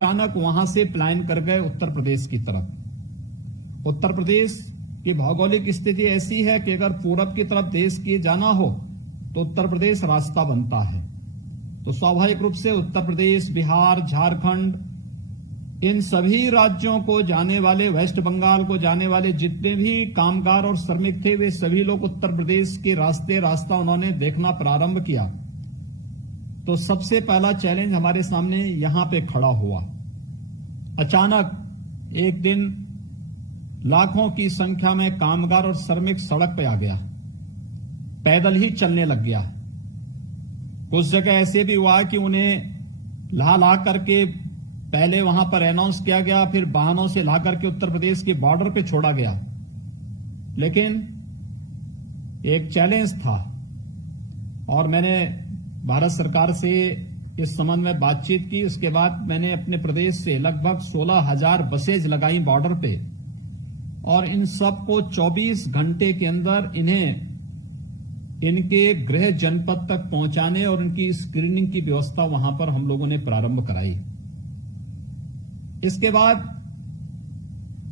अचानक वहां से प्लान कर गए उत्तर प्रदेश की तरफ। उत्तर प्रदेश की भौगोलिक स्थिति ऐसी है कि अगर पूरब की तरफ देश के जाना हो तो उत्तर प्रदेश रास्ता बनता है। तो स्वाभाविक रूप से उत्तर प्रदेश, बिहार, झारखंड, इन सभी राज्यों को जाने वाले, वेस्ट बंगाल को जाने वाले जितने भी कामगार और श्रमिक थे, वे सभी लोग उत्तर प्रदेश के रास्ता उन्होंने देखना प्रारंभ किया। तो सबसे पहला चैलेंज हमारे सामने यहां पे खड़ा हुआ। अचानक एक दिन लाखों की संख्या में कामगार और श्रमिक सड़क पे आ गया, पैदल ही चलने लग गया। कुछ जगह ऐसे भी हुआ कि उन्हें ला करके पहले वहां पर अनाउंस किया गया, फिर वाहनों से ला करके उत्तर प्रदेश के बॉर्डर पे छोड़ा गया। लेकिन एक चैलेंज था और मैंने भारत सरकार से इस संबंध में बातचीत की। उसके बाद मैंने अपने प्रदेश से लगभग 16,000 बसेज लगाई बॉर्डर पे और इन सबको 24 घंटे के अंदर इन्हें इनके गृह जनपद तक पहुंचाने और उनकी स्क्रीनिंग की व्यवस्था वहां पर हम लोगों ने प्रारंभ कराई। इसके बाद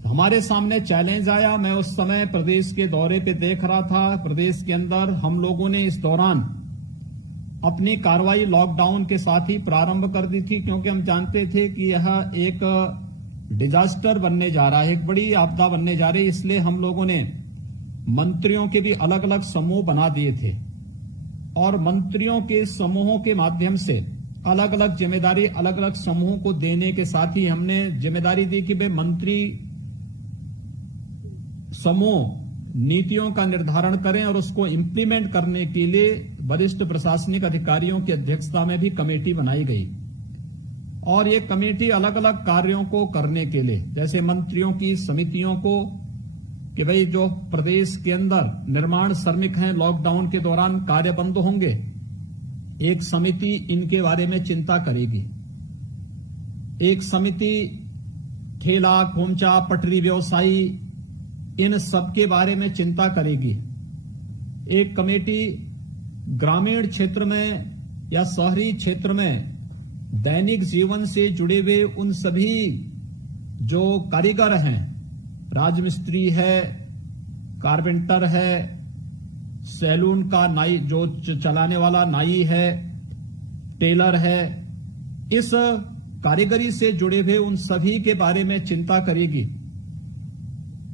हमारे सामने चैलेंज आया। मैं उस समय प्रदेश के दौरे पे देख रहा था। प्रदेश के अंदर हम लोगों ने इस दौरान अपनी कार्रवाई लॉकडाउन के साथ ही प्रारंभ कर दी थी, क्योंकि हम जानते थे कि यह एक डिजास्टर बनने जा रहा है, एक बड़ी आपदा बनने जा रही है। इसलिए हम लोगों ने मंत्रियों के भी अलग अलग समूह बना दिए थे और मंत्रियों के समूहों के माध्यम से अलग अलग जिम्मेदारी अलग अलग समूहों को देने के साथ ही हमने जिम्मेदारी दी कि वे मंत्री समूह नीतियों का निर्धारण करें और उसको इंप्लीमेंट करने के लिए वरिष्ठ प्रशासनिक अधिकारियों की अध्यक्षता में भी कमेटी बनाई गई। और ये कमेटी अलग अलग कार्यों को करने के लिए, जैसे मंत्रियों की समितियों को कि भाई जो प्रदेश के अंदर निर्माण श्रमिक हैं, लॉकडाउन के दौरान कार्य बंद होंगे, एक समिति इनके बारे में चिंता करेगी। एक समिति ठेला, खोमचा, पटरी व्यवसायी, इन सब के बारे में चिंता करेगी। एक कमेटी ग्रामीण क्षेत्र में या शहरी क्षेत्र में दैनिक जीवन से जुड़े हुए उन सभी जो कारीगर हैं, राजमिस्त्री है, कारपेंटर है, सैलून का नाई जो चलाने वाला नाई है, टेलर है, इस कारीगरी से जुड़े हुए उन सभी के बारे में चिंता करेगी।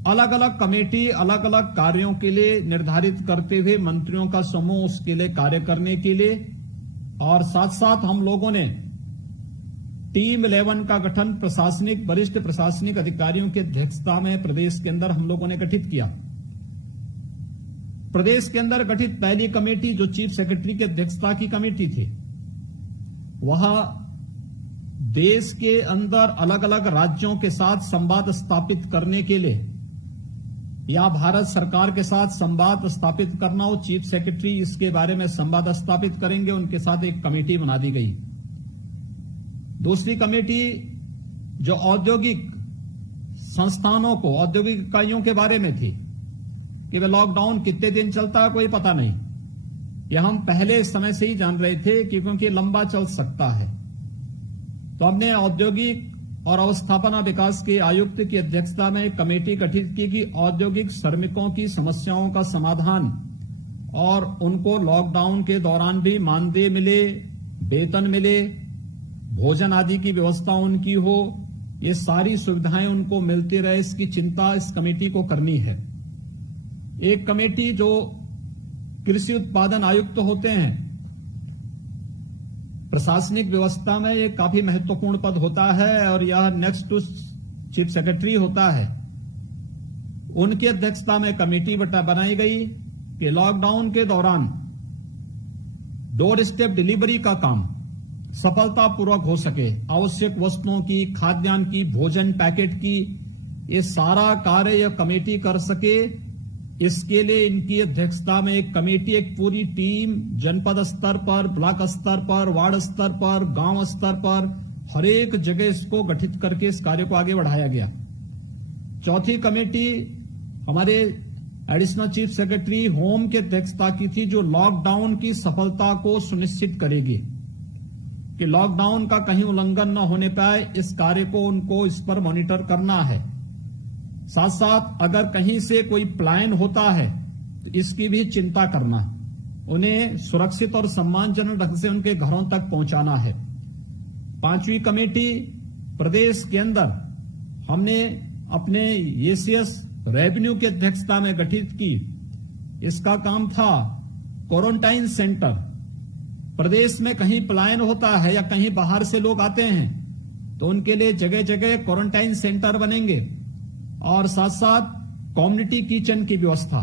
अलग अलग कमेटी अलग अलग कार्यों के लिए निर्धारित करते हुए मंत्रियों का समूह उसके लिए कार्य करने के लिए, और साथ साथ हम लोगों ने टीम 11 का गठन प्रशासनिक वरिष्ठ प्रशासनिक अधिकारियों की अध्यक्षता में प्रदेश के अंदर हम लोगों ने गठित किया। प्रदेश के अंदर गठित पहली कमेटी जो चीफ सेक्रेटरी की अध्यक्षता की कमेटी थी, वह देश के अंदर अलग अलग राज्यों के साथ संवाद स्थापित करने के लिए या भारत सरकार के साथ संवाद स्थापित करना हो, चीफ सेक्रेटरी इसके बारे में संवाद स्थापित करेंगे, उनके साथ एक कमेटी बना दी गई। दूसरी कमेटी जो औद्योगिक संस्थानों को, औद्योगिक इकाइयों के बारे में थी कि वे लॉकडाउन कितने दिन चलता है कोई पता नहीं, यह हम पहले समय से ही जान रहे थे कि क्योंकि लंबा चल सकता है। तो हमने औद्योगिक और अवस्थापना विकास के आयुक्त की अध्यक्षता में एक कमेटी गठित की कि औद्योगिक श्रमिकों की समस्याओं का समाधान और उनको लॉकडाउन के दौरान भी मानदेय मिले, वेतन मिले, भोजन आदि की व्यवस्था उनकी हो, ये सारी सुविधाएं उनको मिलती रहे, इसकी चिंता इस कमेटी को करनी है। एक कमेटी जो कृषि उत्पादन आयुक्त होते हैं, प्रशासनिक व्यवस्था में ये काफी महत्वपूर्ण पद होता है और यह नेक्स्ट टू चीफ सेक्रेटरी होता है, उनकी अध्यक्षता में कमेटी बनाई गई कि लॉकडाउन के दौरान डोर स्टेप डिलीवरी का काम सफलतापूर्वक हो सके, आवश्यक वस्तुओं की, खाद्यान्न की, भोजन पैकेट की, ये सारा कार्य यह कमेटी कर सके। इसके लिए इनकी अध्यक्षता में एक कमेटी, एक पूरी टीम जनपद स्तर पर, ब्लॉक स्तर पर, वार्ड स्तर पर, गांव स्तर पर, हर एक जगह इसको गठित करके इस कार्य को आगे बढ़ाया गया। चौथी कमेटी हमारे एडिशनल चीफ सेक्रेटरी होम की अध्यक्षता की थी, जो लॉकडाउन की सफलता को सुनिश्चित करेगी। कि लॉकडाउन का कहीं उल्लंघन न होने पाए, इस कार्य को उनको इस पर मॉनिटर करना है। साथ साथ अगर कहीं से कोई पलायन होता है तो इसकी भी चिंता करना, उन्हें सुरक्षित और सम्मानजनक ढंग से उनके घरों तक पहुंचाना है। 5वीं कमेटी प्रदेश के अंदर हमने अपने एसीएस रेवेन्यू की अध्यक्षता में गठित की। इसका काम था क्वारंटाइन सेंटर। प्रदेश में कहीं पलायन होता है या कहीं बाहर से लोग आते हैं तो उनके लिए जगह जगह क्वारंटाइन सेंटर बनेंगे और साथ साथ कम्युनिटी किचन की व्यवस्था,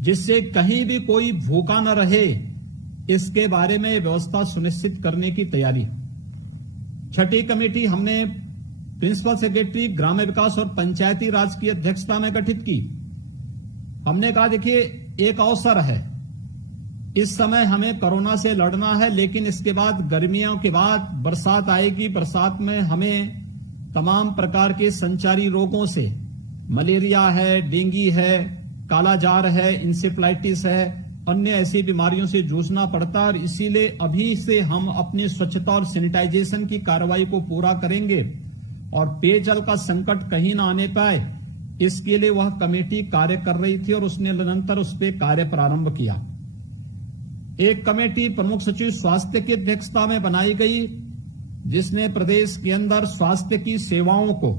जिससे कहीं भी कोई भूखा न रहे, इसके बारे में व्यवस्था सुनिश्चित करने की तैयारी। 6ठी कमेटी हमने प्रिंसिपल सेक्रेटरी ग्राम्य विकास और पंचायती राज की अध्यक्षता में गठित की। हमने कहा देखिए, एक अवसर है, इस समय हमें कोरोना से लड़ना है, लेकिन इसके बाद गर्मियों के बाद बरसात आएगी। बरसात में हमें तमाम प्रकार के संचारी रोगों से, मलेरिया है, डेंगू है, कालाजार है, इंसेफ्लाइटिस है, अन्य ऐसी बीमारियों से जूझना पड़ता है और इसीलिए अभी से हम अपनी स्वच्छता और सैनिटाइजेशन की कार्रवाई को पूरा करेंगे और पेयजल का संकट कहीं ना आने पाए, इसके लिए वह कमेटी कार्य कर रही थी और उसने निरंतर उस पर कार्य प्रारंभ किया। एक कमेटी प्रमुख सचिव स्वास्थ्य की अध्यक्षता में बनाई गई, जिसने प्रदेश के अंदर स्वास्थ्य की सेवाओं को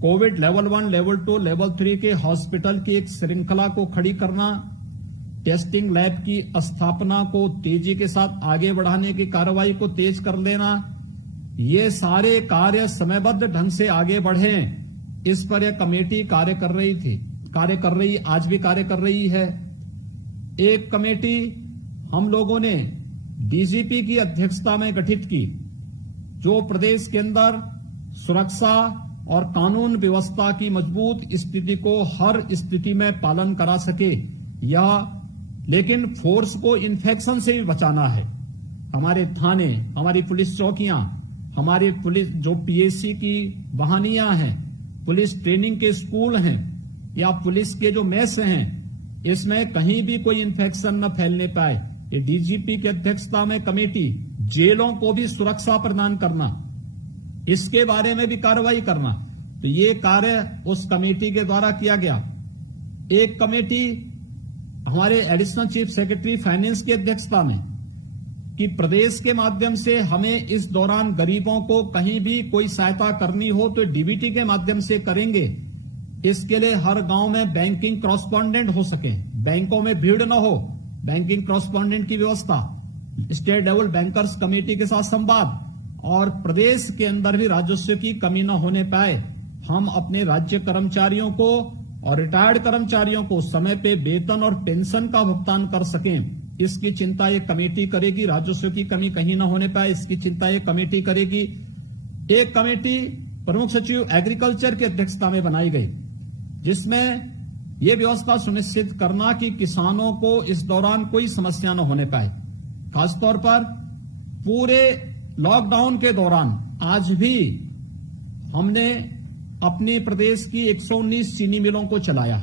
कोविड लेवल 1, लेवल 2, लेवल 3 के हॉस्पिटल की एक श्रृंखला को खड़ी करना, टेस्टिंग लैब की स्थापना को तेजी के साथ आगे बढ़ाने की कार्रवाई को तेज कर लेना, ये सारे कार्य समयबद्ध ढंग से आगे बढ़े, इस पर यह कमेटी कार्य कर रही, आज भी कार्य कर रही है। एक कमेटी हम लोगों ने डीजीपी की अध्यक्षता में गठित की, जो प्रदेश के अंदर सुरक्षा और कानून व्यवस्था की मजबूत स्थिति को हर स्थिति में पालन करा सके, लेकिन फोर्स को इन्फेक्शन से भी बचाना है। हमारे थाने, हमारी पुलिस चौकियां, हमारी पुलिस जो पीएससी की वाहनियां हैं, पुलिस ट्रेनिंग के स्कूल हैं या पुलिस के जो मेस हैं, इसमें कहीं भी कोई इन्फेक्शन न फैलने पाए। ये डीजीपी की अध्यक्षता में कमेटी जेलों को भी सुरक्षा प्रदान करना, इसके बारे में भी कार्रवाई करना, तो ये कार्य उस कमेटी के द्वारा किया गया। एक कमेटी हमारे एडिशनल चीफ सेक्रेटरी फाइनेंस की अध्यक्षता में कि प्रदेश के माध्यम से हमें इस दौरान गरीबों को कहीं भी कोई सहायता करनी हो तो डीबीटी के माध्यम से करेंगे। इसके लिए हर गांव में बैंकिंग कॉरेस्पॉन्डेंट हो सके, बैंकों में भीड़ न हो, बैंकिंग कॉरेस्पॉन्डेंट की व्यवस्था, स्टेट लेवल बैंकर्स कमेटी के साथ संवाद और प्रदेश के अंदर भी राजस्व की कमी न होने पाए, हम अपने राज्य कर्मचारियों को और रिटायर्ड कर्मचारियों को समय पे वेतन और पेंशन का भुगतान कर सकें, इसकी चिंता ये कमेटी करेगी। राजस्व की कमी कहीं न होने पाए, इसकी चिंता ये कमेटी करेगी। एक कमेटी प्रमुख सचिव एग्रीकल्चर की अध्यक्षता में बनाई गई, जिसमें यह व्यवस्था सुनिश्चित करना कि किसानों को इस दौरान कोई समस्या न होने पाए। खासतौर पर पूरे लॉकडाउन के दौरान आज भी हमने अपने प्रदेश की 119 चीनी मिलों को चलाया,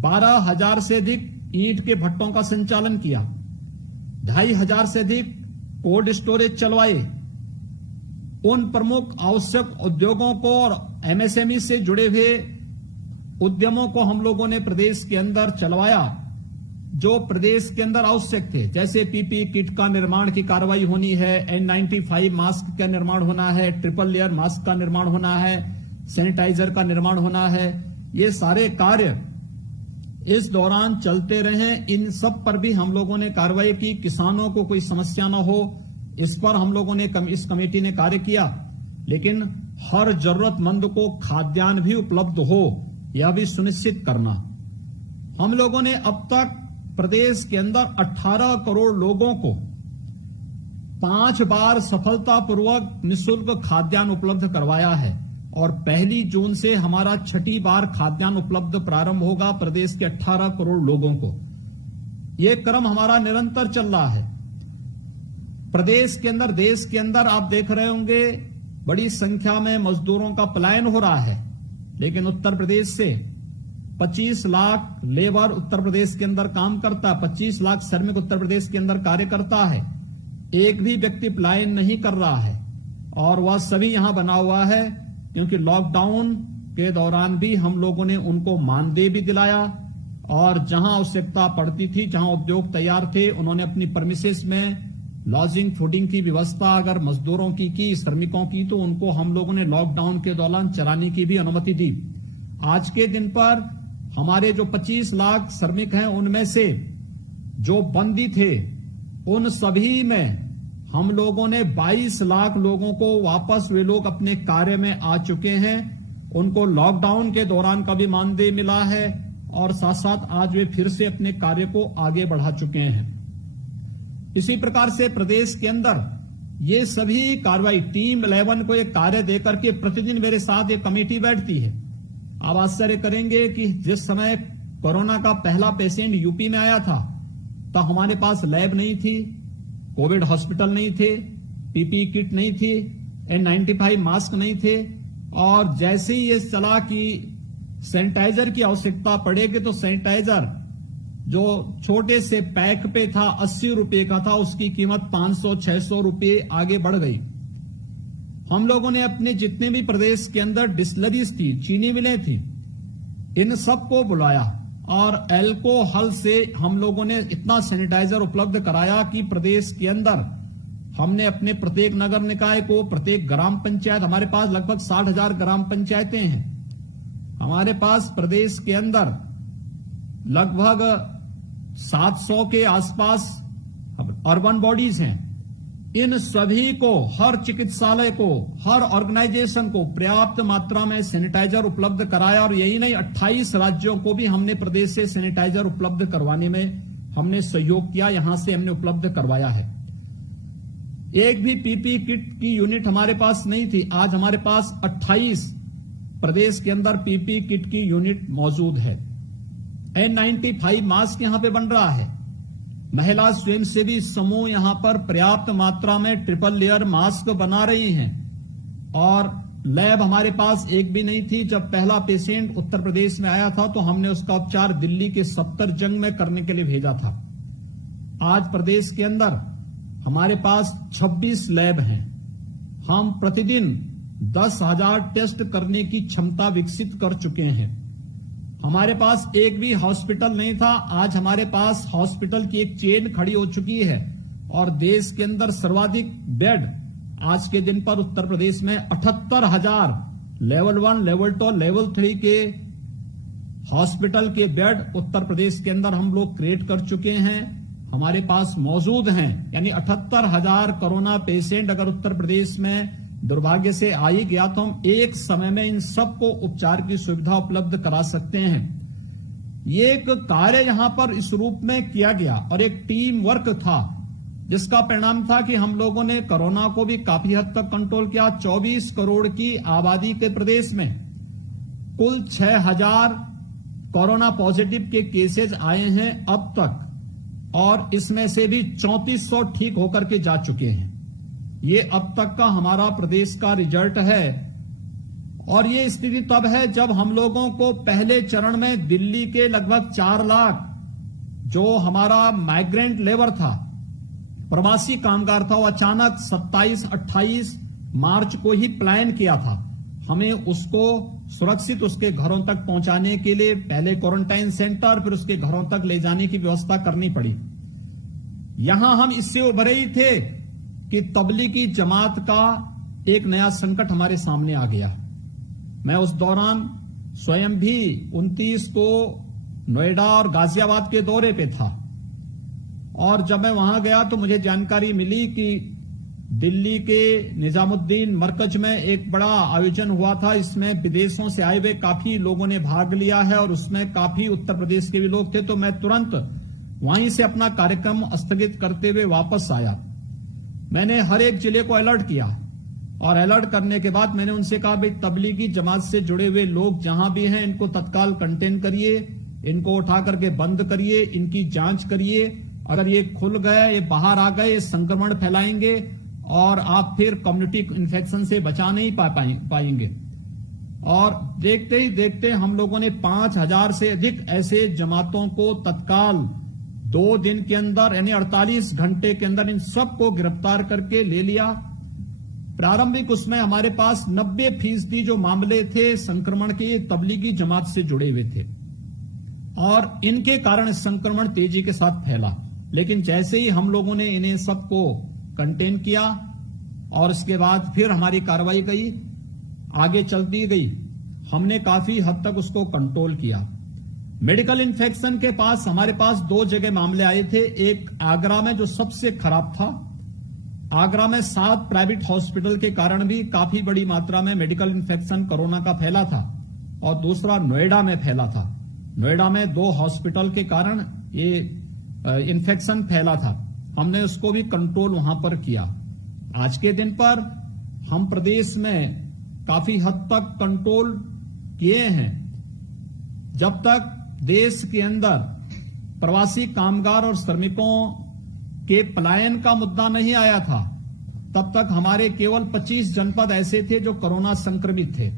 12,000 से अधिक ईंट के भट्टों का संचालन किया, 2,500 से अधिक कोल्ड स्टोरेज चलवाए, उन प्रमुख आवश्यक उद्योगों को और एमएसएमई से जुड़े हुए उद्यमों को हम लोगों ने प्रदेश के अंदर चलवाया जो प्रदेश के अंदर आवश्यक थे। जैसे पीपी किट का निर्माण की कार्रवाई होनी है, N95 मास्क का निर्माण होना है, ट्रिपल लेयर मास्क का निर्माण होना है, सैनिटाइजर का निर्माण होना है, ये सारे कार्य इस दौरान चलते रहे। इन सब पर भी हम लोगों ने कार्रवाई की, किसानों को कोई समस्या न हो, इस पर हम लोगों ने इस कमेटी ने कार्य किया। लेकिन हर जरूरतमंद को खाद्यान्न भी उपलब्ध हो, यह भी सुनिश्चित करना। हम लोगों ने अब तक प्रदेश के अंदर 18 करोड़ लोगों को 5 बार सफलतापूर्वक निःशुल्क खाद्यान्न उपलब्ध करवाया है और 1 जून से हमारा 6ठी बार खाद्यान्न उपलब्ध प्रारंभ होगा प्रदेश के 18 करोड़ लोगों को। यह क्रम हमारा निरंतर चल रहा है। प्रदेश के अंदर, देश के अंदर आप देख रहे होंगे बड़ी संख्या में मजदूरों का पलायन हो रहा है, लेकिन उत्तर प्रदेश से 25 लाख लेबर उत्तर प्रदेश के अंदर काम करता है, 25 लाख श्रमिक उत्तर प्रदेश के अंदर कार्य करता है। एक भी व्यक्ति पलायन नहीं कर रहा है और वह सभी यहां बना हुआ है, क्योंकि लॉकडाउन के दौरान भी हम लोगों ने उनको मानदेय भी दिलाया और जहां आवश्यकता पड़ती थी, जहां उद्योग तैयार थे, उन्होंने अपनी परमिसेस में लॉजिंग फूडिंग की व्यवस्था अगर मजदूरों की श्रमिकों की, तो उनको हम लोगों ने लॉकडाउन के दौरान चलाने की भी अनुमति दी। आज के दिन पर हमारे जो 25 लाख श्रमिक हैं, उनमें से जो बंदी थे उन सभी में हम लोगों ने 22 लाख लोगों को वापस वे लोग अपने कार्य में आ चुके हैं। उनको लॉकडाउन के दौरान का भी मानदेय मिला है और साथ साथ आज वे फिर से अपने कार्य को आगे बढ़ा चुके हैं। इसी प्रकार से प्रदेश के अंदर ये सभी कार्रवाई टीम 11 को एक कार्य देकर के प्रतिदिन मेरे साथ एक कमेटी बैठती है। आप आश्चर्य करेंगे कि जिस समय कोरोना का पहला पेशेंट यूपी में आया था, तो हमारे पास लैब नहीं थी, कोविड हॉस्पिटल नहीं थे, पीपीई किट नहीं थी, N95 मास्क नहीं थे, और जैसे ही ये चला कि सैनिटाइजर की आवश्यकता पड़ेगी, तो सैनिटाइजर जो छोटे से पैक पे था 80 रुपए का था, उसकी कीमत 500-600 रुपए आगे बढ़ गई। हम लोगों ने अपने जितने भी प्रदेश के अंदर डिस्टिलरीज थी, चीनी मिलें थी, इन सबको बुलाया और अल्कोहल से हम लोगों ने इतना सैनिटाइजर उपलब्ध कराया कि प्रदेश के अंदर हमने अपने प्रत्येक नगर निकाय को, प्रत्येक ग्राम पंचायत, हमारे पास लगभग 60,000 ग्राम पंचायतें हैं, हमारे पास प्रदेश के अंदर लगभग 700 के आसपास अर्बन बॉडीज हैं। इन सभी को, हर चिकित्सालय को, हर ऑर्गेनाइजेशन को पर्याप्त मात्रा में सैनिटाइजर उपलब्ध कराया और यही नहीं 28 राज्यों को भी हमने प्रदेश से सैनिटाइजर उपलब्ध करवाने में हमने सहयोग किया, यहां से हमने उपलब्ध करवाया है। एक भी पीपीई किट की यूनिट हमारे पास नहीं थी, आज हमारे पास 28 प्रदेश के अंदर पीपीई किट की यूनिट मौजूद है। N95 मास्क यहां पे बन रहा है। महिला स्वयंसेवी समूह यहां पर पर्याप्त मात्रा में ट्रिपल लेयर मास्क बना रही हैं और लैब हमारे पास एक भी नहीं थी। जब पहला पेशेंट उत्तर प्रदेश में आया था तो हमने उसका उपचार दिल्ली के सफदरजंग में करने के लिए भेजा था। आज प्रदेश के अंदर हमारे पास 26 लैब हैं। हम प्रतिदिन 10,000 टेस्ट करने की क्षमता विकसित कर चुके हैं। हमारे पास एक भी हॉस्पिटल नहीं था, आज हमारे पास हॉस्पिटल की एक चेन खड़ी हो चुकी है और देश के अंदर सर्वाधिक बेड आज के दिन पर उत्तर प्रदेश में 78,000 लेवल 1, लेवल 2, लेवल 3 के हॉस्पिटल के बेड उत्तर प्रदेश के अंदर हम लोग क्रिएट कर चुके हैं, हमारे पास मौजूद हैं। यानी 78,000 कोरोना पेशेंट अगर उत्तर प्रदेश में दुर्भाग्य से आ ही गया तो हम एक समय में इन सबको उपचार की सुविधा उपलब्ध करा सकते हैं। ये एक कार्य यहां पर इस रूप में किया गया और एक टीम वर्क था, जिसका परिणाम था कि हम लोगों ने कोरोना को भी काफी हद तक कंट्रोल किया। 24 करोड़ की आबादी के प्रदेश में कुल 6,000 कोरोना पॉजिटिव के केसेस आए हैं अब तक और इसमें से भी 3400 ठीक होकर के जा चुके हैं। ये अब तक का हमारा प्रदेश का रिजल्ट है और ये स्थिति तब है जब हम लोगों को पहले चरण में दिल्ली के लगभग 4 लाख जो हमारा माइग्रेंट लेबर था, प्रवासी कामगार था, वो अचानक 27-28 मार्च को ही प्लान किया था। हमें उसको सुरक्षित उसके घरों तक पहुंचाने के लिए पहले क्वारंटाइन सेंटर, फिर उसके घरों तक ले जाने की व्यवस्था करनी पड़ी। यहां हम इससे उभरे ही थे कि तबलीगी जमात का एक नया संकट हमारे सामने आ गया। मैं उस दौरान स्वयं भी 29 को नोएडा और गाजियाबाद के दौरे पे था और जब मैं वहां गया तो मुझे जानकारी मिली कि दिल्ली के निजामुद्दीन मरकज में एक बड़ा आयोजन हुआ था। इसमें विदेशों से आए हुए काफी लोगों ने भाग लिया है और उसमें काफी उत्तर प्रदेश के भी लोग थे। तो मैं तुरंत वहीं से अपना कार्यक्रम स्थगित करते हुए वापस आया। मैंने हर एक जिले को अलर्ट किया और अलर्ट करने के बाद मैंने उनसे कहा, भाई तबलीगी जमात से जुड़े हुए लोग जहां भी हैं इनको तत्काल कंटेन करिए, इनको उठा करके बंद करिए, इनकी जांच करिए। अगर ये खुल गए, ये बाहर आ गए, ये संक्रमण फैलाएंगे और आप फिर कम्युनिटी इन्फेक्शन से बचा नहीं पाएंगे। और देखते ही देखते हम लोगों ने 5,000 से अधिक ऐसे जमातों को तत्काल 2 दिन के अंदर यानी 48 घंटे के अंदर इन सबको गिरफ्तार करके ले लिया। प्रारंभिक उसमें हमारे पास 90% जो मामले थे संक्रमण के तबलीगी जमात से जुड़े हुए थे और इनके कारण संक्रमण तेजी के साथ फैला। लेकिन जैसे ही हम लोगों ने इन्हें सबको कंटेन किया और इसके बाद फिर हमारी कार्रवाई गई, आगे चलती गई, हमने काफी हद तक उसको कंट्रोल किया। मेडिकल इन्फेक्शन के पास हमारे पास 2 जगह मामले आए थे। एक आगरा में जो सबसे खराब था, आगरा में 7 प्राइवेट हॉस्पिटल के कारण भी काफी बड़ी मात्रा में मेडिकल इन्फेक्शन कोरोना का फैला था, और दूसरा नोएडा में फैला था। नोएडा में 2 हॉस्पिटल के कारण ये इन्फेक्शन फैला था, हमने उसको भी कंट्रोल वहां पर किया। आज के दिन पर हम प्रदेश में काफी हद तक कंट्रोल किए हैं। जब तक देश के अंदर प्रवासी कामगार और श्रमिकों के पलायन का मुद्दा नहीं आया था, तब तक हमारे केवल 25 जनपद ऐसे थे जो कोरोना संक्रमित थे।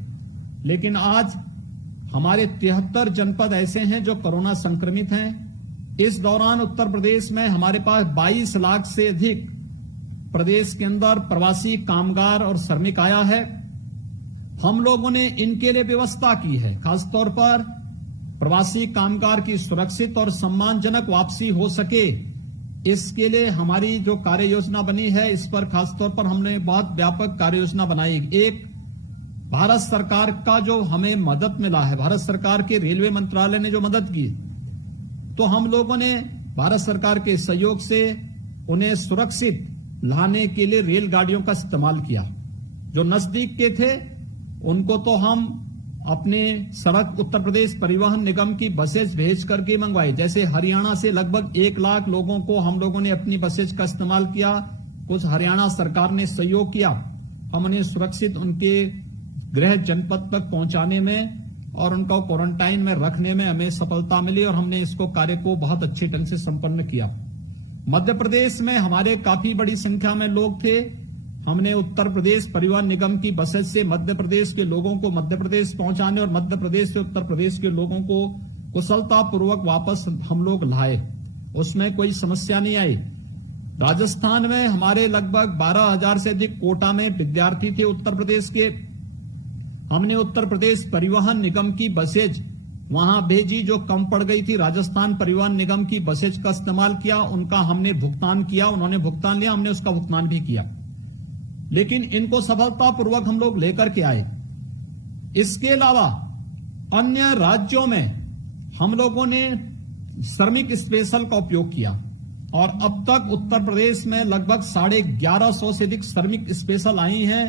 लेकिन आज हमारे 73 जनपद ऐसे हैं जो कोरोना संक्रमित हैं। इस दौरान उत्तर प्रदेश में हमारे पास 22 लाख से अधिक प्रदेश के अंदर प्रवासी कामगार और श्रमिक आया है। हम लोगों ने इनके लिए व्यवस्था की है, खासतौर पर प्रवासी कामगार की सुरक्षित और सम्मानजनक वापसी हो सके, इसके लिए हमारी जो कार्य योजना बनी है, इस पर खासतौर पर हमने बहुत व्यापक कार्य योजना बनाई। एक भारत सरकार का जो हमें मदद मिला है, भारत सरकार के रेलवे मंत्रालय ने जो मदद की, तो हम लोगों ने भारत सरकार के सहयोग से उन्हें सुरक्षित लाने के लिए रेलगाड़ियों का इस्तेमाल किया। जो नजदीक के थे उनको तो हम अपने सड़क उत्तर प्रदेश परिवहन निगम की बसेज भेज करके मंगवाई। जैसे हरियाणा से लगभग 1 लाख लोगों को हम लोगों ने अपनी बसेज का इस्तेमाल किया। कुछ हरियाणा सरकार ने सहयोग किया, हम उन्हें सुरक्षित उनके गृह जनपद तक पहुंचाने में और उनको क्वारंटाइन में रखने में हमें सफलता मिली, और हमने इसको कार्य को बहुत अच्छे ढंग से संपन्न किया। मध्य प्रदेश में हमारे काफी बड़ी संख्या में लोग थे। हमने उत्तर प्रदेश परिवहन निगम की बसेज से मध्य प्रदेश के लोगों को मध्य प्रदेश पहुंचाने और मध्य प्रदेश से उत्तर प्रदेश के लोगों को कुशलतापूर्वक वापस हम लोग लाए, उसमें कोई समस्या नहीं आई। राजस्थान में हमारे लगभग 12,000 से अधिक कोटा में विद्यार्थी थे उत्तर प्रदेश के। हमने उत्तर प्रदेश परिवहन निगम की बसेज वहां भेजी जो कम पड़ गई थी। राजस्थान परिवहन निगम की बसेज का इस्तेमाल किया, उनका हमने भुगतान किया, उन्होंने भुगतान लिया, हमने उसका भुगतान भी किया। लेकिन इनको सफलतापूर्वक हम लोग लेकर के आए। इसके अलावा अन्य राज्यों में हम लोगों ने श्रमिक स्पेशल का उपयोग किया, और अब तक उत्तर प्रदेश में लगभग 1150 से अधिक श्रमिक स्पेशल आई हैं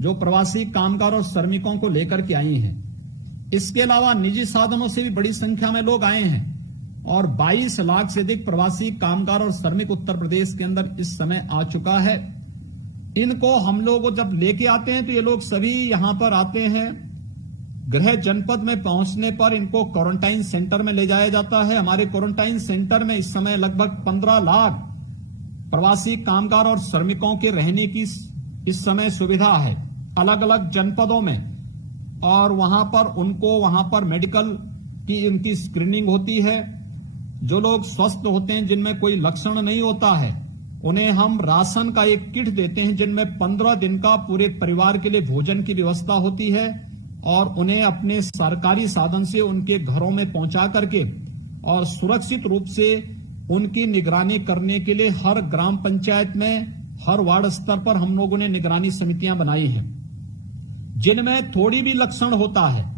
जो प्रवासी कामगार और श्रमिकों को लेकर के आई हैं। इसके अलावा निजी साधनों से भी बड़ी संख्या में लोग आए हैं, और 22 लाख से अधिक प्रवासी कामगार और श्रमिक उत्तर प्रदेश के अंदर इस समय आ चुका है। इनको हम लोग जब लेके आते हैं तो ये लोग सभी यहां पर आते हैं। गृह जनपद में पहुंचने पर इनको क्वारंटाइन सेंटर में ले जाया जाता है। हमारे क्वारंटाइन सेंटर में इस समय लगभग 15 लाख प्रवासी कामगार और श्रमिकों के रहने की इस समय सुविधा है अलग अलग जनपदों में, और वहां पर मेडिकल की इनकी स्क्रीनिंग होती है। जो लोग स्वस्थ होते हैं, जिनमें कोई लक्षण नहीं होता है, उन्हें हम राशन का एक किट देते हैं जिनमें 15 दिन का पूरे परिवार के लिए भोजन की व्यवस्था होती है, और उन्हें अपने सरकारी साधन से उनके घरों में पहुंचा करके और सुरक्षित रूप से उनकी निगरानी करने के लिए हर ग्राम पंचायत में, हर वार्ड स्तर पर हम लोगों ने निगरानी समितियां बनाई हैं। जिनमें थोड़ी भी लक्षण होता है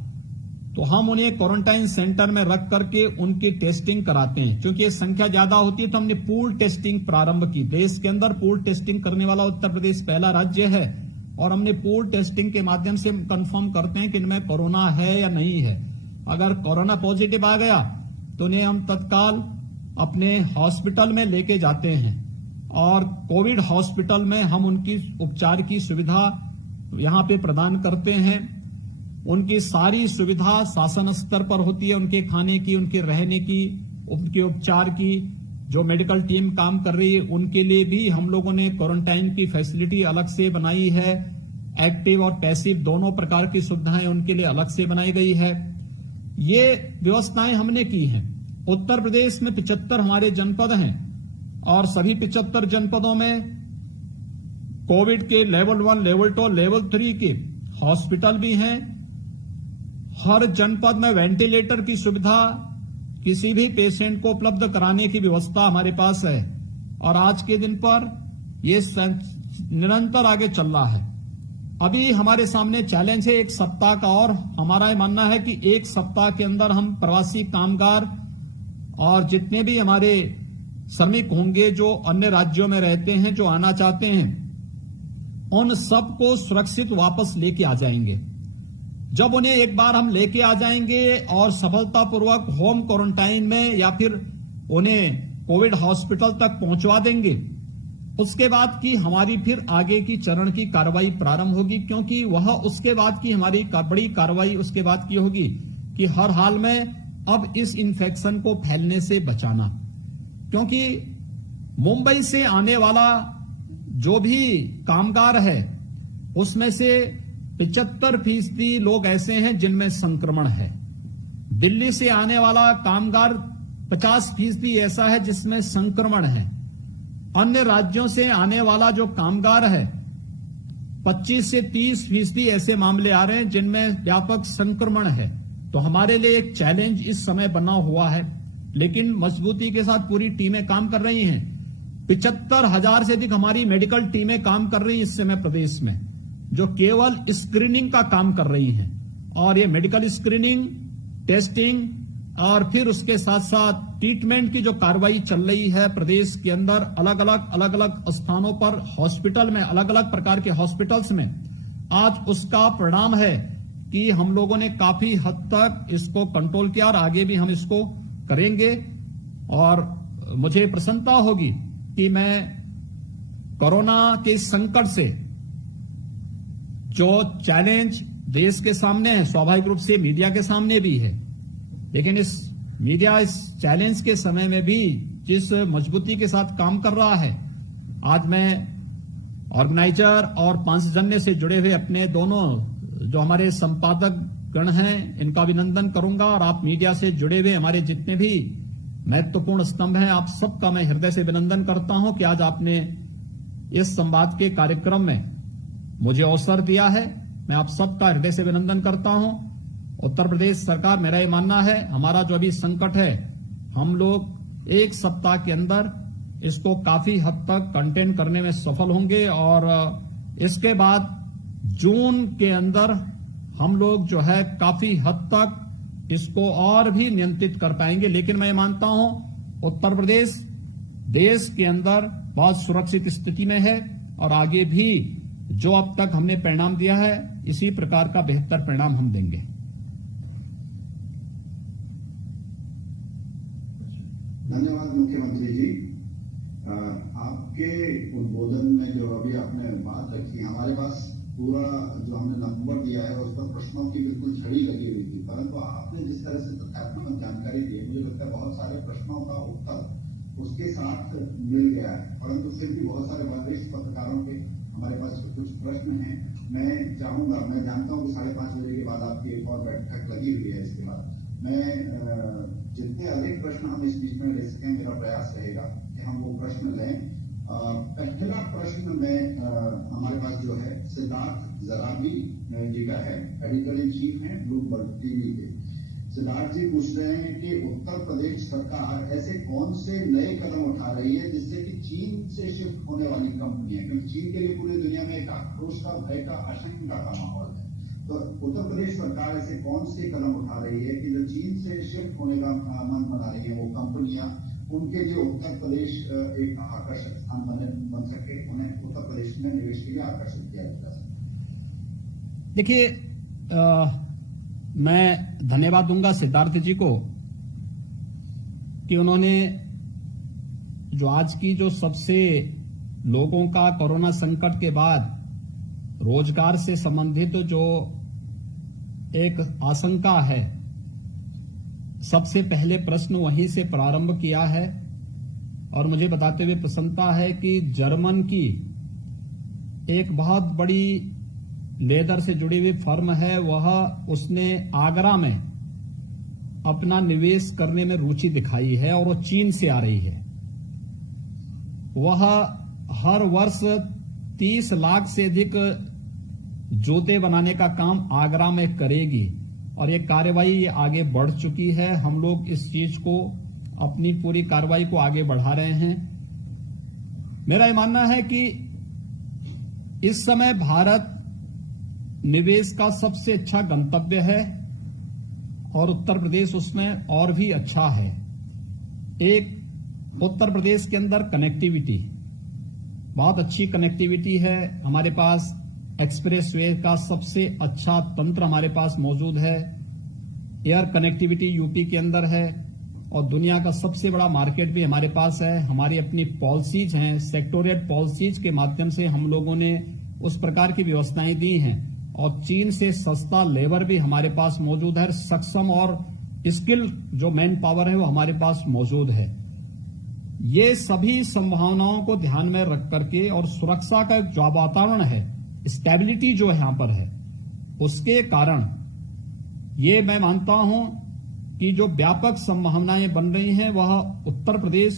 तो हम उन्हें क्वारंटाइन सेंटर में रख करके उनकी टेस्टिंग कराते हैं। क्योंकि ये संख्या ज्यादा होती है तो हमने पूल टेस्टिंग प्रारंभ की। देश के अंदर पूल टेस्टिंग करने वाला उत्तर प्रदेश पहला राज्य है, और हमने पूल टेस्टिंग के माध्यम से कंफर्म करते हैं कि इनमें कोरोना है या नहीं है। अगर कोरोना पॉजिटिव आ गया तो उन्हें हम तत्काल अपने हॉस्पिटल में लेके जाते हैं, और कोविड हॉस्पिटल में हम उनकी उपचार की सुविधा यहां पे प्रदान करते हैं। उनकी सारी सुविधा शासन स्तर पर होती है, उनके खाने की, उनके रहने की, उनके उपचार की। जो मेडिकल टीम काम कर रही है उनके लिए भी हम लोगों ने क्वारंटाइन की फैसिलिटी अलग से बनाई है। एक्टिव और पैसिव दोनों प्रकार की सुविधाएं उनके लिए अलग से बनाई गई है। ये व्यवस्थाएं हमने की हैं। उत्तर प्रदेश में 75 हमारे जनपद हैं और सभी 75 जनपदों में कोविड के लेवल 1, लेवल 2, लेवल 3 के हॉस्पिटल भी हैं। हर जनपद में वेंटिलेटर की सुविधा किसी भी पेशेंट को उपलब्ध कराने की व्यवस्था हमारे पास है और आज के दिन पर यह निरंतर आगे चल रहा है। अभी हमारे सामने चैलेंज है 1 सप्ताह का और हमारा यह मानना है कि 1 सप्ताह के अंदर हम प्रवासी कामगार और जितने भी हमारे श्रमिक होंगे जो अन्य राज्यों में रहते हैं, जो आना चाहते हैं, उन सबको सुरक्षित वापस लेके आ जाएंगे। जब उन्हें एक बार हम लेके आ जाएंगे और सफलतापूर्वक होम क्वारंटाइन में या फिर उन्हें कोविड हॉस्पिटल तक पहुंचवा देंगे, उसके बाद की हमारी फिर आगे की चरण की कार्रवाई प्रारंभ होगी, क्योंकि वह उसके बाद की हमारी बड़ी कार्रवाई उसके बाद की होगी कि हर हाल में अब इस इन्फेक्शन को फैलने से बचाना। क्योंकि मुंबई से आने वाला जो भी कामगार है उसमें से 75% लोग ऐसे हैं जिनमें संक्रमण है। दिल्ली से आने वाला कामगार 50% ऐसा है जिसमें संक्रमण है। अन्य राज्यों से आने वाला जो कामगार है 25 से 30% ऐसे मामले आ रहे हैं जिनमें व्यापक संक्रमण है। तो हमारे लिए एक चैलेंज इस समय बना हुआ है, लेकिन मजबूती के साथ पूरी टीमें काम कर रही हैं। 75,000 से अधिक हमारी मेडिकल टीमें काम कर रही हैं इस समय प्रदेश में, जो केवल स्क्रीनिंग का काम कर रही हैं। और ये मेडिकल स्क्रीनिंग, टेस्टिंग और फिर उसके साथ साथ ट्रीटमेंट की जो कार्रवाई चल रही है प्रदेश के अंदर अलग अलग स्थानों पर हॉस्पिटल में, अलग अलग प्रकार के हॉस्पिटल्स में, आज उसका परिणाम है कि हम लोगों ने काफी हद तक इसको कंट्रोल किया और आगे भी हम इसको करेंगे। और मुझे प्रसन्नता होगी कि मैं कोरोना के संकट से जो चैलेंज देश के सामने है, स्वाभाविक रूप से मीडिया के सामने भी है, लेकिन इस चैलेंज के समय में भी जिस मजबूती के साथ काम कर रहा है, आज मैं ऑर्गेनाइजर और पांचजन्य से जुड़े हुए अपने दोनों जो हमारे संपादक गण हैं इनका अभिनंदन करूंगा और आप मीडिया से जुड़े हुए हमारे जितने भी महत्वपूर्ण स्तंभ हैं, आप सबका मैं हृदय से अभिनंदन करता हूं कि आज आपने इस संवाद के कार्यक्रम में मुझे अवसर दिया है। मैं आप सबका हृदय से अभिनंदन करता हूं। उत्तर प्रदेश सरकार, मेरा ये मानना है, हमारा जो अभी संकट है, हम लोग 1 सप्ताह के अंदर इसको काफी हद तक कंटेन करने में सफल होंगे और इसके बाद जून के अंदर हम लोग जो है काफी हद तक इसको और भी नियंत्रित कर पाएंगे। लेकिन मैं मानता हूं उत्तर प्रदेश देश के अंदर बहुत सुरक्षित स्थिति में है और आगे भी जो अब तक हमने परिणाम दिया है इसी प्रकार का बेहतर परिणाम हम देंगे। धन्यवाद मुख्यमंत्री जी। आपके उद्बोधन में जो अभी आपने बात रखी, हमारे पास पूरा जो हमने नंबर दिया है उस पर प्रश्नों की बिल्कुल झड़ी लगी हुई थी, परंतु आपने जिस तरह से तथ्यात्मक जानकारी दी, मुझे लगता है बहुत सारे प्रश्नों का उत्तर उसके साथ मिल गया है। परंतु फिर भी बहुत सारे वरिष्ठ पत्रकारों के हमारे पास कुछ प्रश्न हैं। मैं चाहूंगा, मैं जानता हूं कि 5:30 बजे के बाद आपकी एक और बैठक लगी हुई है, इसके बाद मैं जितने अधिक प्रश्न हम इस बीच में ले सकें मेरा प्रयास रहेगा कि हम वो प्रश्न लें। पहला प्रश्न में हमारे पास जो है सिद्धार्थ जराबी जी का है, एडिटर इन चीफ है ब्लूमबर्ग टीवी के। सिद्धार्थ जी पूछ रहे हैं कि उत्तर प्रदेश सरकार ऐसे कौन से नए कदम उठा रही है जिससे कि चीन से शिफ्ट होने वाली कंपनियां, क्योंकि चीन के लिए पूरी दुनिया में एक आक्रोश का, भय का, आशंका का माहौल है, तो उत्तर प्रदेश सरकार ऐसे कौन से कदम उठा रही है कि जो चीन से शिफ्ट होने का मन बना रही है वो कंपनियां, उनके लिए उत्तर प्रदेश एक आकर्षक स्थान बन सके, उन्हें उत्तर प्रदेश में निवेश के लिए आकर्षित किया जा सके। देखिए, मैं धन्यवाद दूंगा सिद्धार्थ जी को कि उन्होंने जो आज की जो सबसे लोगों का कोरोना संकट के बाद रोजगार से संबंधित जो एक आशंका है, सबसे पहले प्रश्न वहीं से प्रारंभ किया है। और मुझे बताते हुए प्रसन्नता है कि जर्मन की एक बहुत बड़ी लेदर से जुड़ी हुई फर्म है, उसने आगरा में अपना निवेश करने में रुचि दिखाई है और वो चीन से आ रही है। वह हर वर्ष 30 लाख से अधिक जूते बनाने का काम आगरा में करेगी और ये कार्रवाई आगे बढ़ चुकी है। हम लोग इस चीज को, अपनी पूरी कार्रवाई को आगे बढ़ा रहे हैं। मेरा ये मानना है कि इस समय भारत निवेश का सबसे अच्छा गंतव्य है और उत्तर प्रदेश उसमें और भी अच्छा है। एक, उत्तर प्रदेश के अंदर कनेक्टिविटी, बहुत अच्छी कनेक्टिविटी है। हमारे पास एक्सप्रेस वे का सबसे अच्छा तंत्र हमारे पास मौजूद है। एयर कनेक्टिविटी यूपी के अंदर है और दुनिया का सबसे बड़ा मार्केट भी हमारे पास है। हमारी अपनी पॉलिसीज हैं, सेक्टोरियल पॉलिसीज के माध्यम से हम लोगों ने उस प्रकार की व्यवस्थाएं दी हैं और चीन से सस्ता लेबर भी हमारे पास मौजूद है। सक्षम और स्किल जो मैन पावर है वो हमारे पास मौजूद है। ये सभी संभावनाओं को ध्यान में रख करके और सुरक्षा का जो वातावरण है, स्टेबिलिटी जो यहां पर है, उसके कारण ये मैं मानता हूं कि जो व्यापक संभावनाएं बन रही हैं वह उत्तर प्रदेश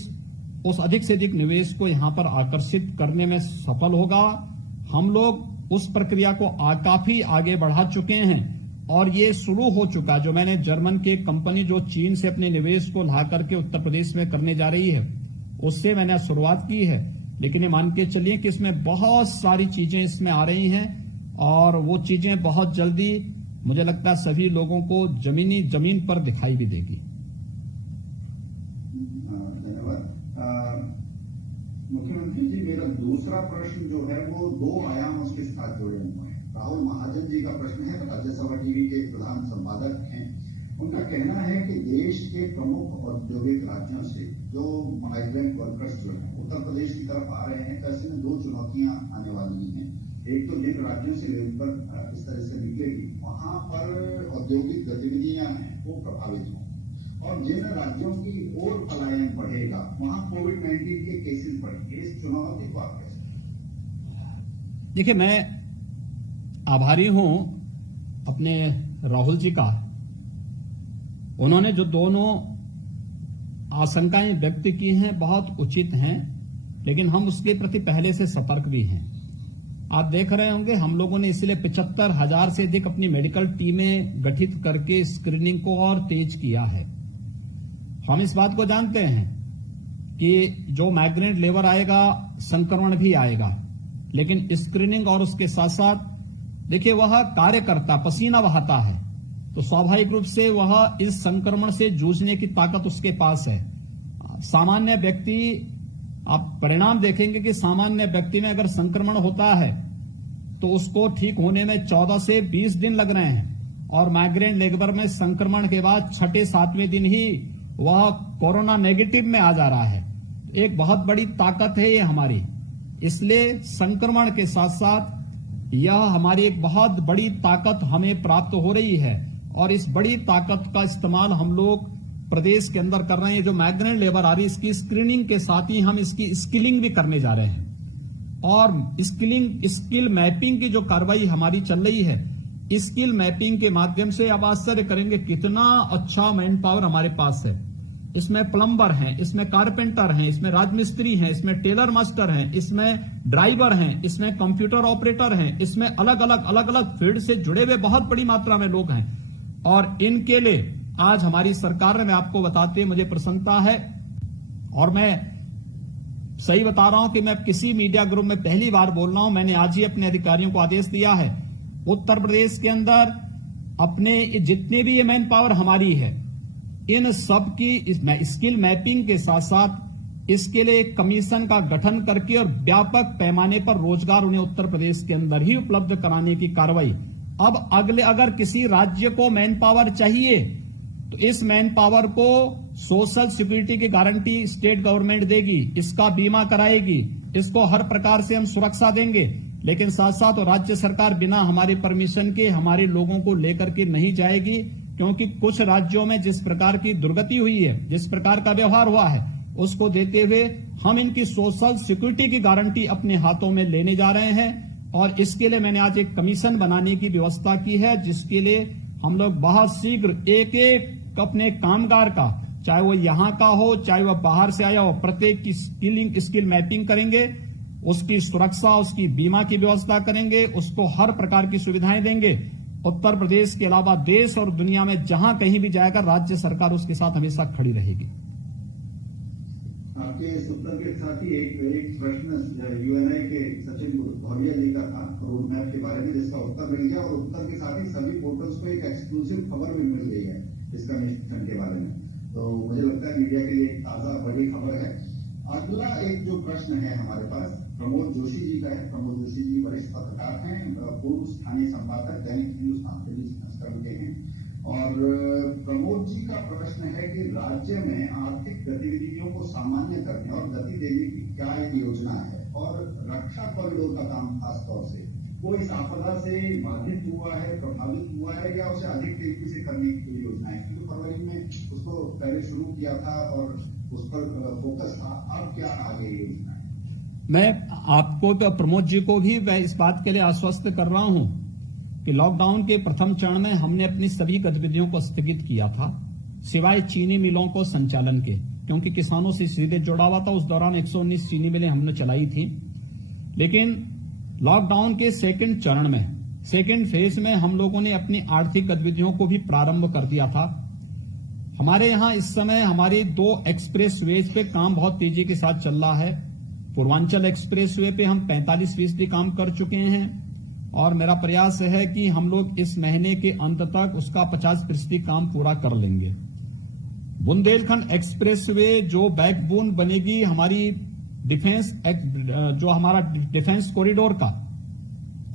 उस अधिक से अधिक निवेश को यहां पर आकर्षित करने में सफल होगा। हम लोग उस प्रक्रिया को काफी आगे बढ़ा चुके हैं और ये शुरू हो चुका। जो मैंने जर्मन की कंपनी जो चीन से अपने निवेश को ला करके उत्तर प्रदेश में करने जा रही है, उससे मैंने शुरुआत की है। लेकिन ये मान के चलिए कि इसमें बहुत सारी चीजें इसमें आ रही हैं और वो चीजें बहुत जल्दी मुझे लगता है सभी लोगों को जमीन पर दिखाई भी देगी। धन्यवाद। मुख्यमंत्री जी, मेरा दूसरा प्रश्न जो है वो 2 आयाम उसके साथ जुड़े हुए हैं। राहुल महाजन जी का प्रश्न है, राज्यसभा टीवी के प्रधान संपादक हैं। उनका कहना है कि देश के प्रमुख औद्योगिक राज्यों से जो माइग्रेंट वर्कर्स जो हैं उत्तर प्रदेश की तरफ आ रहे हैं, तो ऐसे में 2 चुनौतियां आने वाली हैं। एक तो जिन राज्यों से लेबर इस तरह से निकलेगी वहां पर औद्योगिक गतिविधियां हैं वो प्रभावित हों, और जिन राज्यों की ओर पलायन बढ़ेगा वहां कोविड-19 के केसेस बढ़ेंगे। इस चुनौती को आप कैसे? देखिए, मैं आभारी हूं अपने राहुल जी का। उन्होंने जो दोनों आशंकाएं व्यक्त की हैं बहुत उचित हैं, लेकिन हम उसके प्रति पहले से सतर्क भी हैं। आप देख रहे होंगे हम लोगों ने इसलिए 75,000 से अधिक अपनी मेडिकल टीमें गठित करके स्क्रीनिंग को और तेज किया है। हम इस बात को जानते हैं कि जो माइग्रेंट लेबर आएगा संक्रमण भी आएगा, लेकिन स्क्रीनिंग और उसके साथ साथ देखिए वह कार्यकर्ता पसीना बहाता है तो स्वाभाविक रूप से वह इस संक्रमण से जूझने की ताकत उसके पास है। सामान्य व्यक्ति, आप परिणाम देखेंगे कि सामान्य व्यक्ति में अगर संक्रमण होता है तो उसको ठीक होने में 14 से 20 दिन लग रहे हैं, और माइग्रेंट लेबर में संक्रमण के बाद 6-7वें दिन ही वह कोरोना नेगेटिव में आ जा रहा है। एक बहुत बड़ी ताकत है ये हमारी। इसलिए संक्रमण के साथ साथ यह हमारी एक बहुत बड़ी ताकत हमें प्राप्त हो रही है, और इस बड़ी ताकत का इस्तेमाल हम लोग प्रदेश के अंदर कर रहे हैं। जो माइग्रेंट लेबर आ रही है इसकी स्क्रीनिंग के साथ ही हम इसकी स्किलिंग भी करने जा रहे हैं, और स्किल मैपिंग की जो कार्रवाई हमारी चल रही है, स्किल मैपिंग के माध्यम से आप आश्चर्य करेंगे कितना अच्छा मैन पावर हमारे पास है। इसमें प्लम्बर हैं, इसमें कारपेंटर हैं, इसमें राजमिस्त्री हैं, इसमें टेलर मास्टर हैं, इसमें ड्राइवर हैं, इसमें कंप्यूटर ऑपरेटर हैं, इसमें अलग अलग फील्ड से जुड़े हुए बहुत बड़ी मात्रा में लोग हैं। और इनके लिए आज हमारी सरकार ने, मैं आपको बताते मुझे प्रसन्नता है, और मैं सही बता रहा हूं कि मैं किसी मीडिया ग्रुप में पहली बार बोल रहा हूं। मैंने आज ही अपने अधिकारियों को आदेश दिया है, उत्तर प्रदेश के अंदर अपने जितने भी ये मैन पावर हमारी है, इन सब की स्किल मैपिंग के साथ साथ इसके लिए एक कमीशन का गठन करके और व्यापक पैमाने पर रोजगार उन्हें उत्तर प्रदेश के अंदर ही उपलब्ध कराने की कार्रवाई। अब अगर किसी राज्य को मैन पावर चाहिए तो इस मैन पावर को सोशल सिक्योरिटी की गारंटी स्टेट गवर्नमेंट देगी, इसका बीमा कराएगी, इसको हर प्रकार से हम सुरक्षा देंगे। लेकिन साथ साथ राज्य सरकार बिना हमारे परमिशन के हमारे लोगों को लेकर के नहीं जाएगी, क्योंकि कुछ राज्यों में जिस प्रकार की दुर्गति हुई है, जिस प्रकार का व्यवहार हुआ है, उसको देखते हुए हम इनकी सोशल सिक्योरिटी की गारंटी अपने हाथों में लेने जा रहे हैं। और इसके लिए मैंने आज एक कमीशन बनाने की व्यवस्था की है, जिसके लिए हम लोग बहुत शीघ्र एक अपने कामगार का, चाहे वो यहां का हो चाहे वह बाहर से आया हो, प्रत्येक की स्किल मैपिंग करेंगे, उसकी सुरक्षा, उसकी बीमा की व्यवस्था करेंगे, उसको हर प्रकार की सुविधाएं देंगे। उत्तर प्रदेश के अलावा देश और दुनिया में जहां कहीं भी जाएगा राज्य सरकार उसके साथ हमेशा खड़ी रहेगी। आपके इस उत्तर के साथ ही एक प्रश्न यूएनआई के सचिन भौरिया जी का था रोड मैप के बारे में, जिसका उत्तर मिल गया और उत्तर के साथ ही सभी पोर्टल्स को एक एक्सक्लूसिव खबर भी मिल गई है इस कमीशन के बारे में। तो मुझे लगता है मीडिया के लिए एक ताजा बड़ी खबर है। अगला एक जो प्रश्न है हमारे पास प्रमोद जोशी जी का है। प्रमोद जोशी जी वरिष्ठ पत्रकार हैं, पूर्व स्थानीय संपादक दैनिक हिंदुस्तान के भी संस्करण के हैं। और प्रमोद जी का प्रश्न है कि राज्य में आर्थिक गतिविधियों को सामान्य करने और गति देने की क्या एक योजना है, और रक्षा कॉरिडोर का काम खासतौर से वो इस आपदा से बाधित हुआ है, प्रभावित हुआ है, या उसे अधिक तेजी से करने की कोई योजना है? क्योंकि फरवरी में उसको पहले शुरू किया था और उस पर फोकस था, अब क्या आगे योजना है? मैं आपको तो प्रमोद जी को भी मैं इस बात के लिए आश्वस्त कर रहा हूं कि लॉकडाउन के प्रथम चरण में हमने अपनी सभी गतिविधियों को स्थगित किया था, सिवाय चीनी मिलों को संचालन के, क्योंकि किसानों से सीधे जुड़ा हुआ था। उस दौरान 119 चीनी मिलें हमने चलाई थी। लेकिन लॉकडाउन के सेकंड चरण में, सेकंड फेज में हम लोगों ने अपनी आर्थिक गतिविधियों को भी प्रारंभ कर दिया था। हमारे यहां इस समय हमारी 2 एक्सप्रेस वेज पे काम बहुत तेजी के साथ चल रहा है। पूर्वांचल एक्सप्रेस वे पे हम 45% काम कर चुके हैं और मेरा प्रयास है कि हम लोग इस महीने के अंत तक उसका 50% काम पूरा कर लेंगे। बुंदेलखंड एक्सप्रेस वे जो बैकबोन बनेगी हमारी डिफेंस, जो हमारा डिफेंस कॉरिडोर का,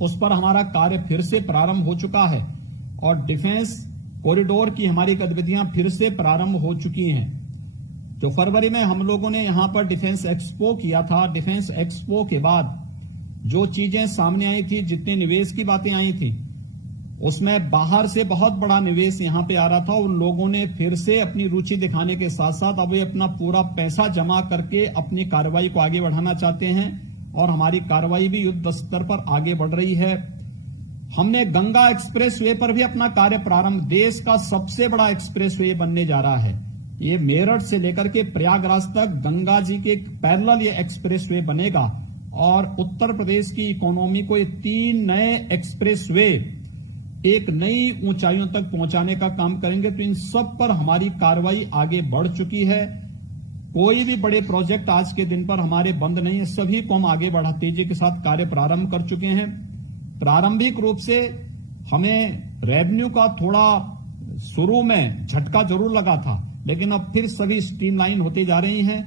उस पर हमारा कार्य फिर से प्रारंभ हो चुका है और डिफेंस कॉरिडोर की हमारी गतिविधियां फिर से प्रारंभ हो चुकी हैं। जो फरवरी में हम लोगों ने यहां पर डिफेंस एक्सपो किया था, डिफेंस एक्सपो के बाद जो चीजें सामने आई थी, जितने निवेश की बातें आई थी, उसमें बाहर से बहुत बड़ा निवेश यहां पे आ रहा था और लोगों ने फिर से अपनी रुचि दिखाने के साथ साथ अब वे अपना पूरा पैसा जमा करके अपनी कार्रवाई को आगे बढ़ाना चाहते हैं और हमारी कार्रवाई भी युद्ध स्तर पर आगे बढ़ रही है। हमने गंगा एक्सप्रेस वे पर भी अपना कार्य प्रारंभ, देश का सबसे बड़ा एक्सप्रेस वे बनने जा रहा है। ये मेरठ से लेकर के प्रयागराज तक गंगा जी के पैरेलल ये एक्सप्रेस वे बनेगा और उत्तर प्रदेश की इकोनॉमी को ये 3 नए एक्सप्रेस वे एक नई ऊंचाइयों तक पहुंचाने का काम करेंगे। तो इन सब पर हमारी कार्रवाई आगे बढ़ चुकी है। कोई भी बड़े प्रोजेक्ट आज के दिन पर हमारे बंद नहीं है, सभी को हम आगे बढ़ा तेजी के साथ कार्य प्रारंभ कर चुके हैं। प्रारंभिक रूप से हमें रेवेन्यू का थोड़ा शुरू में झटका जरूर लगा था, लेकिन अब फिर सभी स्ट्रीमलाइन होती जा रही हैं।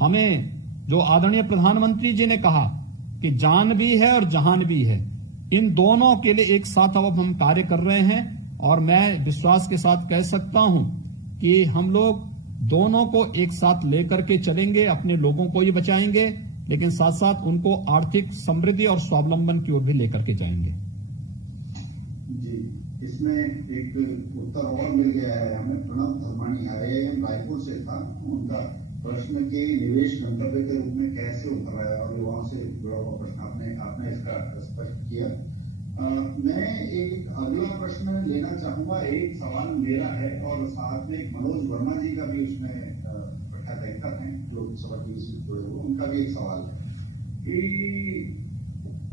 हमें जो आदरणीय प्रधानमंत्री जी ने कहा कि जान भी है और जहान भी है, इन दोनों के लिए एक साथ अब हम कार्य कर रहे हैं और मैं विश्वास के साथ कह सकता हूं कि हम लोग दोनों को एक साथ लेकर के चलेंगे, अपने लोगों को ही बचाएंगे, लेकिन साथ साथ उनको आर्थिक समृद्धि और स्वावलंबन की ओर भी लेकर के जाएंगे। जी, इसमें एक उत्तर और मिल गया है हमें। प्रणब धर्माणी IIM रायपुर से था, उनका प्रश्न के निवेश गंतव्य के रूप में कैसे उभर रहा है और युवाओं से जुड़ा हुआ प्रश्न आपने इसका स्पष्ट किया। मैं एक अगला प्रश्न लेना चाहूंगा। एक सवाल मेरा है और साथ में मनोज वर्मा जी का भी उसमें प्रख्यात एंकर हैं लोकसभा टीवी से जुड़े हुए, उनका भी एक सवाल है कि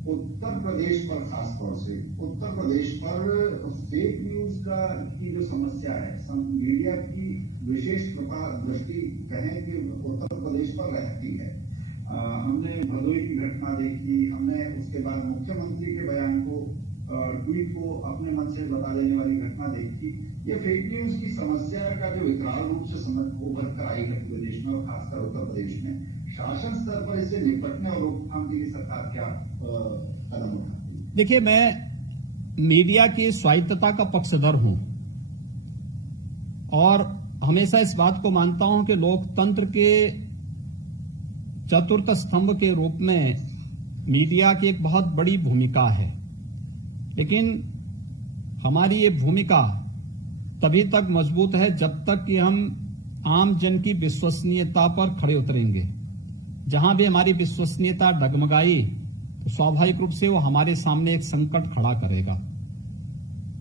उत्तर प्रदेश पर, खासतौर से उत्तर प्रदेश पर फेक न्यूज की जो समस्या है, मीडिया की विशेष कृपा दृष्टि कहें कि उत्तर प्रदेश पर रहती है। हमने भदोई की घटना देखी, हमने उसके बाद मुख्यमंत्री के बयान को, ट्वीट को अपने मन से बता देने वाली घटना देखी। ये फेक न्यूज की समस्या का जो विकराल रूप से उभर कर आई है प्रदेश में और खासकर उत्तर प्रदेश में, शासन स्तर पर इससे निपटने और रोकथाम के लिए सरकार क्या कदम उठाती है? देखिए, मैं मीडिया की स्वायत्तता का पक्षधर हूं और हमेशा इस बात को मानता हूं कि लोकतंत्र के चतुर्थ स्तंभ के रूप में मीडिया की एक बहुत बड़ी भूमिका है, लेकिन हमारी ये भूमिका तभी तक मजबूत है जब तक कि हम आम जन की विश्वसनीयता पर खड़े उतरेंगे। जहां भी हमारी विश्वसनीयता डगमगाई तो स्वाभाविक रूप से वो हमारे सामने एक संकट खड़ा करेगा।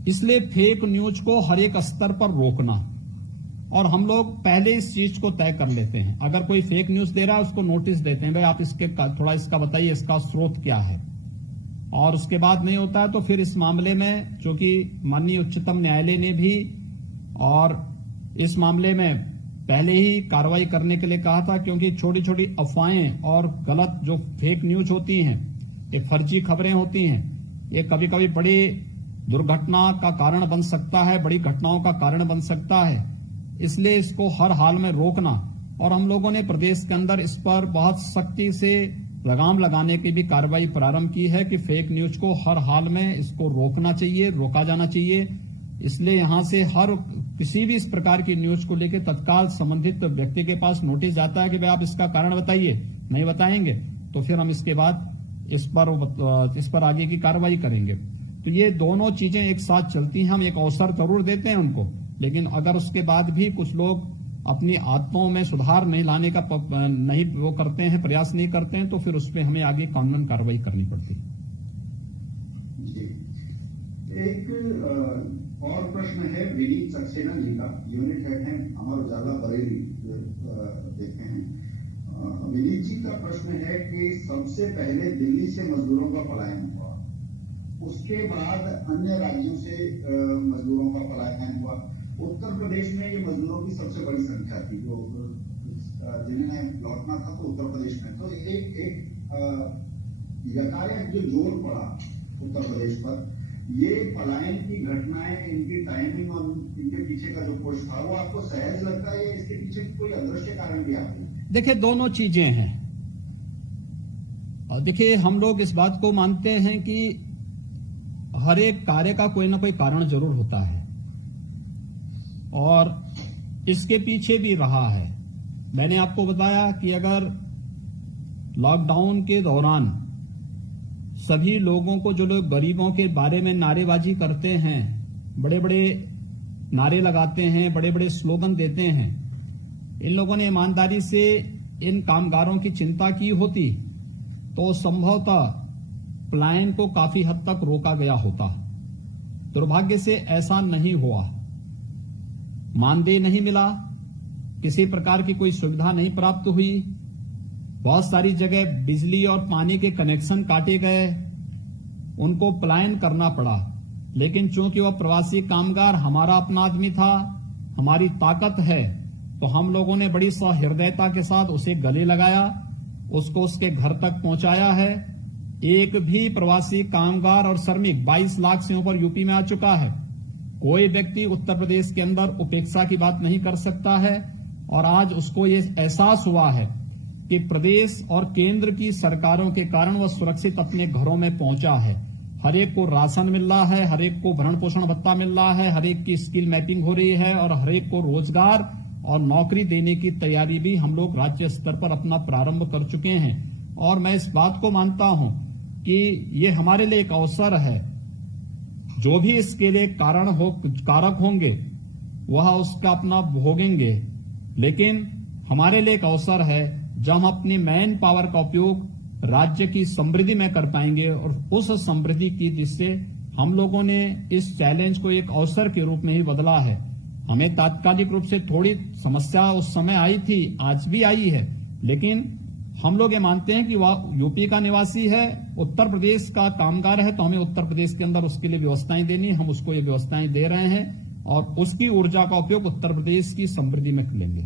इसलिए फेक न्यूज को हर एक स्तर पर रोकना, और हम लोग पहले इस चीज को तय कर लेते हैं। अगर कोई फेक न्यूज दे रहा है उसको नोटिस देते हैं, भाई आप थोड़ा इसका बताइए, इसका स्रोत क्या है। और उसके बाद नहीं होता है तो फिर इस मामले में, चूंकि माननीय उच्चतम न्यायालय ने भी और इस मामले में पहले ही कार्रवाई करने के लिए कहा था, क्योंकि छोटी छोटी अफवाहें और गलत जो फेक न्यूज होती हैं, ये फर्जी खबरें होती हैं, ये कभी कभी बड़ी दुर्घटना का कारण बन सकता है, बड़ी घटनाओं का कारण बन सकता है। इसलिए इसको हर हाल में रोकना, और हम लोगों ने प्रदेश के अंदर इस पर बहुत सख्ती से लगाम लगाने की भी कार्रवाई प्रारंभ की है कि फेक न्यूज को हर हाल में इसको रोकना चाहिए, रोका जाना चाहिए। इसलिए यहां से हर किसी भी इस प्रकार की न्यूज को लेकर तत्काल संबंधित व्यक्ति के पास नोटिस जाता है कि भाई आप इसका कारण बताइए, नहीं बताएंगे तो फिर हम इसके बाद इस पर आगे की कार्रवाई करेंगे। तो ये दोनों चीजें एक साथ चलती हैं। हम एक अवसर जरूर देते हैं उनको, लेकिन अगर उसके बाद भी कुछ लोग अपनी आदतों में सुधार नहीं लाने का नहीं वो करते हैं, प्रयास नहीं करते हैं, तो फिर उसमें हमें आगे कानूनन कार्रवाई करनी पड़ती है। जी, एक और प्रश्न है विनीत सक्सेना जी का, यूनिट हेड हैं अमर उजाला बरेली देते हैं। विनीत जी का प्रश्न है कि सबसे पहले दिल्ली से मजदूरों का पलायन हुआ, उसके बाद अन्य राज्यों से मजदूरों का पलायन हुआ। उत्तर प्रदेश में ये मजदूरों की सबसे बड़ी संख्या थी जो जिन्हें लौटना था, तो उत्तर प्रदेश में तो एक यकायक जो जोर पड़ा उत्तर प्रदेश पर, ये पलायन की घटनाएं, इनकी टाइमिंग और इनके पीछे का जो पुश था, वो आपको सहज लगता है या इसके पीछे कोई अदृश्य कारण भी आता है? देखिए, दोनों चीजें हैं। और देखिए, हम लोग इस बात को मानते हैं कि हर एक कार्य का कोई ना कोई कारण जरूर होता है, और इसके पीछे भी रहा है। मैंने आपको बताया कि अगर लॉकडाउन के दौरान सभी लोगों को, जो लोग गरीबों के बारे में नारेबाजी करते हैं, बड़े बड़े नारे लगाते हैं, बड़े बड़े स्लोगन देते हैं, इन लोगों ने ईमानदारी से इन कामगारों की चिंता की होती तो संभवतः पलायन को काफी हद तक रोका गया होता। दुर्भाग्य से ऐसा नहीं हुआ। मानदेय नहीं मिला, किसी प्रकार की कोई सुविधा नहीं प्राप्त हुई, बहुत सारी जगह बिजली और पानी के कनेक्शन काटे गए, उनको पलायन करना पड़ा। लेकिन चूंकि वह प्रवासी कामगार हमारा अपना आदमी था, हमारी ताकत है, तो हम लोगों ने बड़ी सहृदयता के साथ उसे गले लगाया, उसको उसके घर तक पहुंचाया है। एक भी प्रवासी कामगार और श्रमिक 22 लाख से ऊपर यूपी में आ चुका है। कोई व्यक्ति उत्तर प्रदेश के अंदर उपेक्षा की बात नहीं कर सकता है, और आज उसको ये एहसास हुआ है कि प्रदेश और केंद्र की सरकारों के कारण वह सुरक्षित अपने घरों में पहुंचा है। हर एक को राशन मिल रहा है, हर एक को भरण पोषण भत्ता मिल रहा है, हर एक की स्किल मैपिंग हो रही है, और हर एक को रोजगार और नौकरी देने की तैयारी भी हम लोग राज्य स्तर पर अपना प्रारंभ कर चुके हैं। और मैं इस बात को मानता हूं कि ये हमारे लिए एक अवसर है। जो भी इसके लिए कारक होंगे वह उसका अपना भोगेंगे, लेकिन हमारे लिए एक अवसर है जब हम अपनी मैन पावर का उपयोग राज्य की समृद्धि में कर पाएंगे, और उस समृद्धि की जिससे हम लोगों ने इस चैलेंज को एक अवसर के रूप में ही बदला है। हमें तात्कालिक रूप से थोड़ी समस्या उस समय आई थी, आज भी आई है, लेकिन हम लोग ये मानते हैं कि वह यूपी का निवासी है, उत्तर प्रदेश का कामगार है, तो हमें उत्तर प्रदेश के अंदर उसके लिए व्यवस्थाएं देनी, हम उसको ये व्यवस्थाएं दे रहे हैं, और उसकी ऊर्जा का उपयोग उत्तर प्रदेश की समृद्धि में लेंगे।